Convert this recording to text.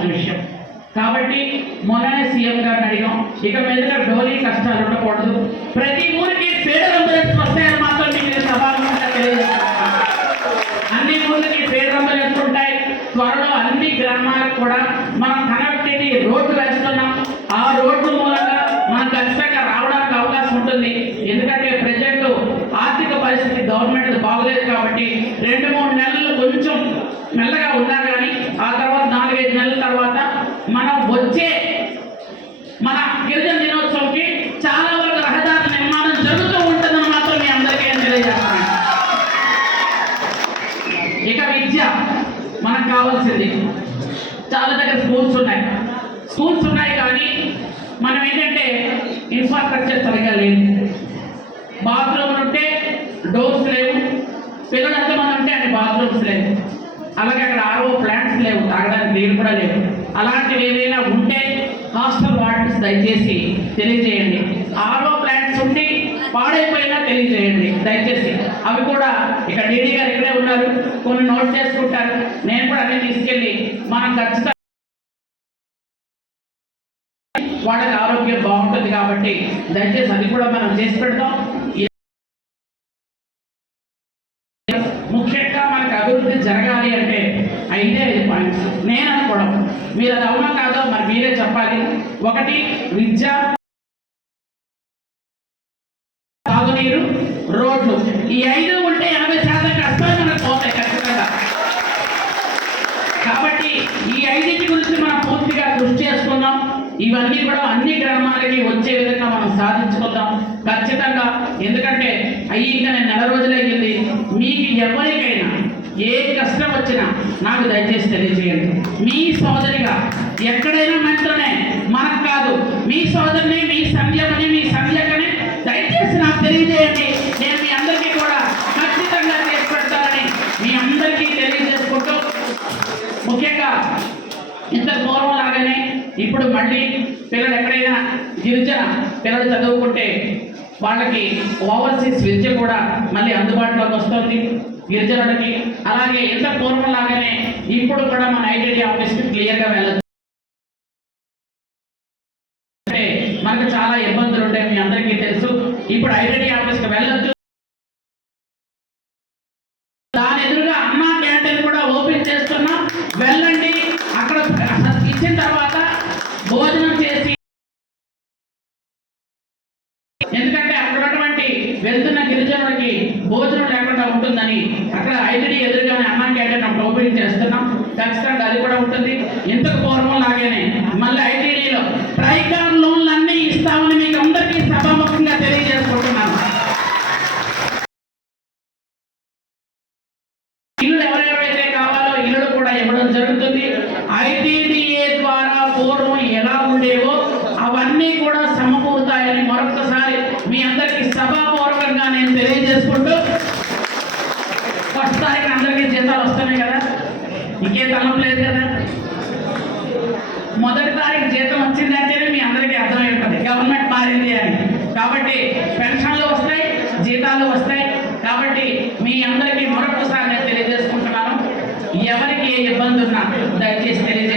కావాల్సిన విషయం. కాబట్టి మొన్ననే సీఎం గారిని అడిగాం, ఇక మీదగా డోలీ కష్టాలు ఉండకూడదు, ప్రతి ఊరికి ఫీడర్ అంబులెన్స్ వస్తాయని మాత్రం మీకు సభాముఖంగా తెలియజేస్తున్నాను. అన్ని ఊళ్ళకి ఫీడర్ అంబులెన్స్ ఉంటాయి. త్వరలో అన్ని గ్రామాలకు కూడా మనం కనెక్టివిటీ రోడ్డు వేస్తున్నాం. ఆ రోడ్డు మూలంగా మనకు ఖచ్చితంగా రావడానికి అవకాశం ఉంటుంది. ఎందుకంటే ప్రజెంట్ ఆర్థిక పరిస్థితి గవర్నమెంట్ బాగలేదు కాబట్టి 2-3 నెలలు కొంచెం మెల్లగా ఉన్నా కానీ ఆ తర్వాత 4-5 నెలల తర్వాత మనం వచ్చే మన గిరిజన దినోత్సవంకి చాలా వరకు రహదారి నిర్మాణం జరుగుతూ ఉంటుందని మాత్రం మీ అందరికీ తెలియజేస్తున్నాను. ఇక విద్య మనకు కావాల్సింది. చాలా దగ్గర స్కూల్స్ ఉన్నాయి కానీ మనం ఏంటంటే ఇన్ఫ్రాస్ట్రక్చర్ సరిగ్గా లేదు. బాత్రూమ్లు ఉంటే డోర్స్ లేవు, పిల్లలు ఎంతమంది ఉంటే అన్ని బాత్రూమ్స్ లేవు, అలాగే అక్కడ ఆర్ఓ ప్లాంట్స్ లేవు, తాగడానికి నీళ్ళు కూడా లేవు. అలాంటివి ఏదైనా ఉంటే హాస్టల్ వార్డెన్స్ దయచేసి తెలియజేయండి. ఆర్ఓ ప్లాంట్స్ ఉండి పాడైపోయినా తెలియజేయండి దయచేసి. అవి కూడా ఇక్కడ డీడీ గారు ఇక్కడే ఉన్నారు, కొన్ని నోట్ చేసుకుంటారు. నేను కూడా అన్ని తీసుకెళ్ళి మనం ఖచ్చితంగా వాళ్ళకి ఆరోగ్యం బాగుంటుంది కాబట్టి దయచేసి అది కూడా మనం చేసి పెడతాం. ముఖ్యంగా మనకు అభివృద్ధి జరగాలి అంటే 5 పాయింట్స్ నేను అనుకోవడం. మీరు అది అవునా కాదో మరి మీరే చెప్పాలి. 1 విద్య, తాగునీరు, రోడ్లు. ఈ 5 ఉంటే 80% కష్టాలు మనకు పోతాయి ఖచ్చితంగా. కాబట్టి ఈ 5 గురించి మనం పూర్తిగా కృషి చేసుకుందాం. ఇవన్నీ కూడా అన్ని గ్రామాలకి వచ్చే విధంగా మనం సాధించుకుందాం ఖచ్చితంగా. ఎందుకంటే ఇంకా నేను 4 రోజులు అయ్యింది. మీకు ఎవరికైనా ఏ కష్టం వచ్చినా నాకు దయచేసి తెలియజేయండి. మీ సోదరిగా ఎక్కడైనా మంత్రమే మనకు కాదు, మీ సోదరిని, మీ సంధ్యమని, మీ సంధ్యకని దయచేసి నాకు తెలియజేయండి. నేను మీ అందరికీ కూడా ఖచ్చితంగా చేసి పెడతానని మీ అందరికీ తెలియజేసుకుంటూ, ముఖ్యంగా ఇంత పూర్వం లాగానే ఇప్పుడు మళ్ళీ పిల్లలు ఎక్కడైనా గిరిజన పిల్లలు చదువుకుంటే వాళ్ళకి ఓవర్సీస్ విద్య కూడా మళ్ళీ అందుబాటులోకి వస్తుంది గిరిజనులకి. అలాగే ఇంత పూర్వం లాగానే ఇప్పుడు కూడా మన ఐటీడీ ఆఫీస్కి క్లియర్గా వెళ్ళదు. అంటే మనకు చాలా ఇబ్బందులు ఉంటాయి, మీ అందరికీ తెలుసు. ఇప్పుడు ఐటీడీ ఆఫీస్కి వెళ్ళొద్దు. దాని ఎదురుగా అన్నా క్యాంటీన్ కూడా ఓపెన్ చేస్తున్నాం, వెళ్ళండి. అక్కడ ఇచ్చిన తర్వాత భోజనం చేసి, ఎందుకంటే అక్కడ ఉన్నటువంటి వెళ్తున్న గిరిజనులకి భోజనం లేకుండా ఉంటుందని అక్కడ ఐటీడీ ఎదురుగానే అన్నా క్యాంటీన్ ఒకటి ఓపెన్ చేస్తున్నాం. ఖచ్చితంగా అది కూడా ఉంటుంది. ఇంతకు పూర్వం లాగానే మళ్ళీ ఐటీడీలో ట్రైకార్ లోన్లు అన్నీ ఇస్తామని మీకు అందరికీ సభాముఖంగా తెలియజేసుకుంటున్నాను. ఇల్లు ఎవరెవరైతే కావాలో ఇల్లు కూడా ఇవ్వడం జరుగుతుంది. ఐటీడీఏ ద్వారా పూర్వం ఎలా ఉండేవో అవన్నీ కూడా సమకూరుతాయని మరొకసారి మీ అందరికీ సభాపూర్వకంగా నేను తెలియజేసుకుంటూ, 1వ తారీఖున అందరికీ జీతాలు వస్తున్నాయి కదా, ఇంకే తలం లేదు కదా. 1వ తారీఖు జీతం వచ్చిందంటేనే మీ అందరికీ అర్థమై ఉంటుంది గవర్నమెంట్ మారింది అని. కాబట్టి పెన్షన్లు వస్తాయి, జీతాలు వస్తాయి. కాబట్టి మీ అందరికీ మరొకసారి నేను తెలియజేసుకుంటున్నాను. ఎవరికి ఏ ఇబ్బంది ఉన్నా దయచేసి తెలియజేయండి.